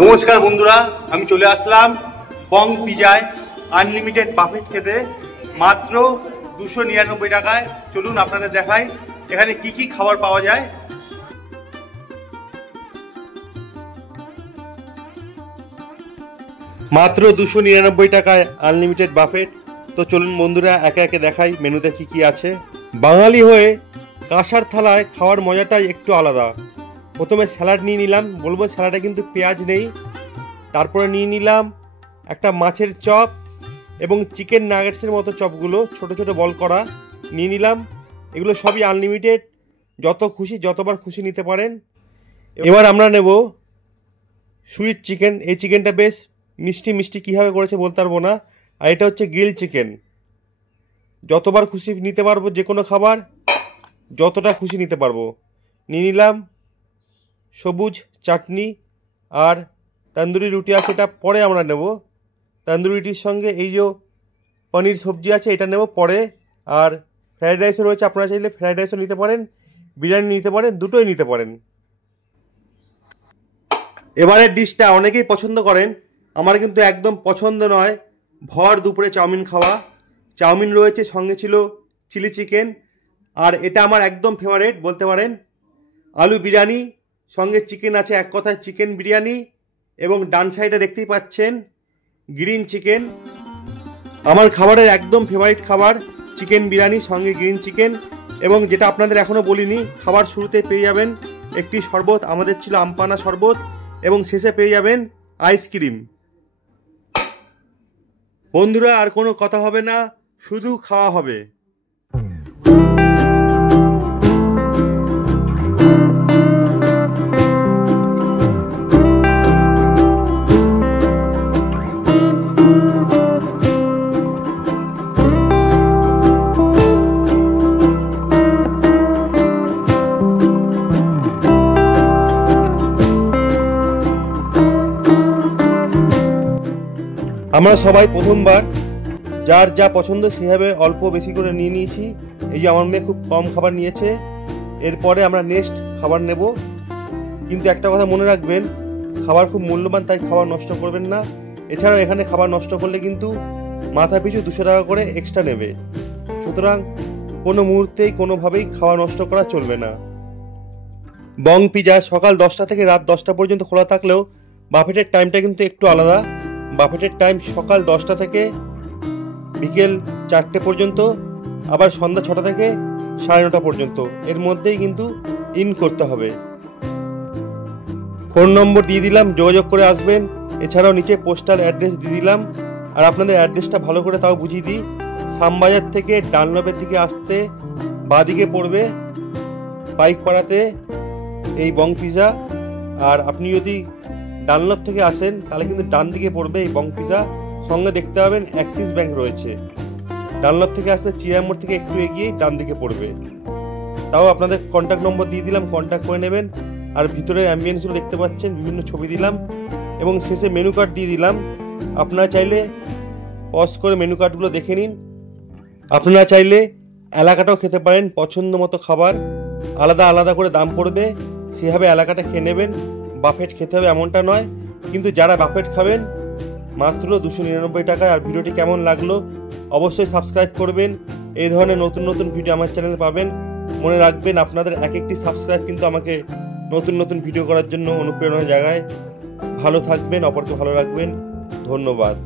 নমস্কার বন্ধুরা, আমি চলে আসলাম বং পিজায় আনলিমিটেড বাফেট খেতে মাত্র 299 টাকায়। চলুন আপনাদের দেখাই এখানে কি কি খাবার পাওয়া যায়। মাত্র 299 টাকায় আনলিমিটেড বাফেট। তো চলুন বন্ধুরা একে একে দেখাই মেনুতে কি কি আছে। বাঙালি হয়ে কাঁসার থালায় খাওয়ার মজাটাই একটু আলাদা। প্রথমে স্যালাড নিয়ে নিলাম, বলবো স্যালাডে কিন্তু পেঁয়াজ নেই। তারপরে নিয়ে নিলাম একটা মাছের চপ এবং চিকেন নাগেটসের মতো চপগুলো ছোট ছোট বল করা নিয়ে নিলাম। এগুলো সবই আনলিমিটেড, যত খুশি যতবার খুশি নিতে পারেন। এবার আমরা নেব সুইট চিকেন। এই চিকেনটা বেশ মিষ্টি মিষ্টি, কীভাবে করেছে বলতে পারবো না। আর এটা হচ্ছে গ্রিল চিকেন, যতবার খুশি নিতে পারবো, যে কোনো খাবার যতটা খুশি নিতে পারবো। নিয়ে নিলাম সবুজ চাটনি আর তন্দুরি রুটি আছে, এটা পরে আমরা নেব। তন্দুরি রুটির সঙ্গে এই যে পনির সবজি আছে, এটা নেব পরে। আর ফ্রায়েড রাইসও রয়েছে, আপনারা চাইলে ফ্রায়েড রাইসও নিতে পারেন, বিরিয়ানি নিতে পারেন, দুটোই নিতে পারেন। এবারের ডিশটা অনেকেই পছন্দ করেন, আমার কিন্তু একদম পছন্দ নয়। ভর দুপুরে চাউমিন খাওয়া। চাউমিন রয়েছে, সঙ্গে ছিল চিলি চিকেন, আর এটা আমার একদম ফেভারিট বলতে পারেন। আলু বিরিয়ানি, সঙ্গে চিকেন আছে, এক কথায় চিকেন বিরিয়ানি। এবং ডান সাইডে দেখতেই পাচ্ছেন গ্রিন চিকেন। আমার খাবারের একদম ফেভারিট খাবার চিকেন বিরিয়ানি, সঙ্গে গ্রিন চিকেন। এবং যেটা আপনাদের এখনও বলিনি, খাবার শুরুতে পেয়ে যাবেন একটি শরবত, আমাদের ছিল আমপানা শরবত, এবং শেষে পেয়ে যাবেন আইসক্রিম। বন্ধুরা আর কোনো কথা হবে না, শুধু খাওয়া হবে। আমরা সবাই প্রথমবার যার যা পছন্দ সেভাবে অল্প বেশি করে নিয়ে নিয়েছি। এই যে আমার মেয়ে খুব কম খাবার নিয়েছে, এরপরে আমরা নেক্সট খাবার নেব। কিন্তু একটা কথা মনে রাখবেন, খাবার খুব মূল্যবান, তাই খাবার নষ্ট করবেন না। এছাড়াও এখানে খাবার নষ্ট করলে কিন্তু মাথা পিছু 200 টাকা করে এক্সট্রা নেবে। সুতরাং কোনো মুহূর্তেই কোনোভাবেই খাওয়া নষ্ট করা চলবে না। বং পিজা সকাল 10টা থেকে রাত 10টা পর্যন্ত খোলা থাকলেও বাফেটের টাইমটা কিন্তু একটু আলাদা। বাফেটের টাইম সকাল 10টা থেকে বিকেল 4টে পর্যন্ত, আবার সন্ধ্যা 6টা থেকে 9:30 পর্যন্ত। এর মধ্যেই কিন্তু ইন করতে হবে। ফোন নম্বর দিয়ে দিলাম, যোগাযোগ করে আসবেন। এছাড়াও নিচে পোস্টাল অ্যাড্রেস দিয়ে দিলাম। আর আপনাদের অ্যাড্রেসটা ভালো করে তাও বুঝিয়ে দিই। শ্যামবাজার থেকে ডানলপের দিকে আসতে বাঁদিকে পড়বে পাইকপাড়াতে এই বং পিজা। আর আপনি যদি ডানলপ থেকে আসেন তাহলে কিন্তু ডান দিকে পড়বে এই বং পিজা, সঙ্গে দেখতে পাবেন অ্যাক্সিস ব্যাংক রয়েছে। ডানলপ থেকে আসলে চিয়ার মোড় থেকে একটু এগিয়ে ডান দিকে পড়বে। তাও আপনাদের কন্ট্যাক্ট নম্বর দিয়ে দিলাম, কন্ট্যাক্ট করে নেবেন। আর ভিতরে অ্যাম্বিয়েন্সগুলো দেখতে পাচ্ছেন, বিভিন্ন ছবি দিলাম এবং শেষে মেনু কার্ড দিয়ে দিলাম। আপনারা চাইলে পজ করে মেনু কার্ডগুলো দেখে নিন। আপনারা চাইলে এলাকাটাও খেতে পারেন, পছন্দ মতো খাবার আলাদা আলাদা করে দাম পড়বে, সেভাবে এলাকাটা খেয়ে নেবেন। বাফেট খেতে হবে এমনটা নয়, কিন্তু যারা বাফেট খাবেন মাত্র 299 টাকায়। আর ভিডিওটি কেমন লাগলো অবশ্যই সাবস্ক্রাইব করবেন। এই ধরনের নতুন নতুন ভিডিও আমার চ্যানেলে পাবেন। মনে রাখবেন, আপনাদের এক একটি সাবস্ক্রাইব কিন্তু আমাকে নতুন নতুন ভিডিও করার জন্য অনুপ্রেরণার জায়গায়। ভালো থাকবেন, অপরকে ভালো রাখবেন। ধন্যবাদ।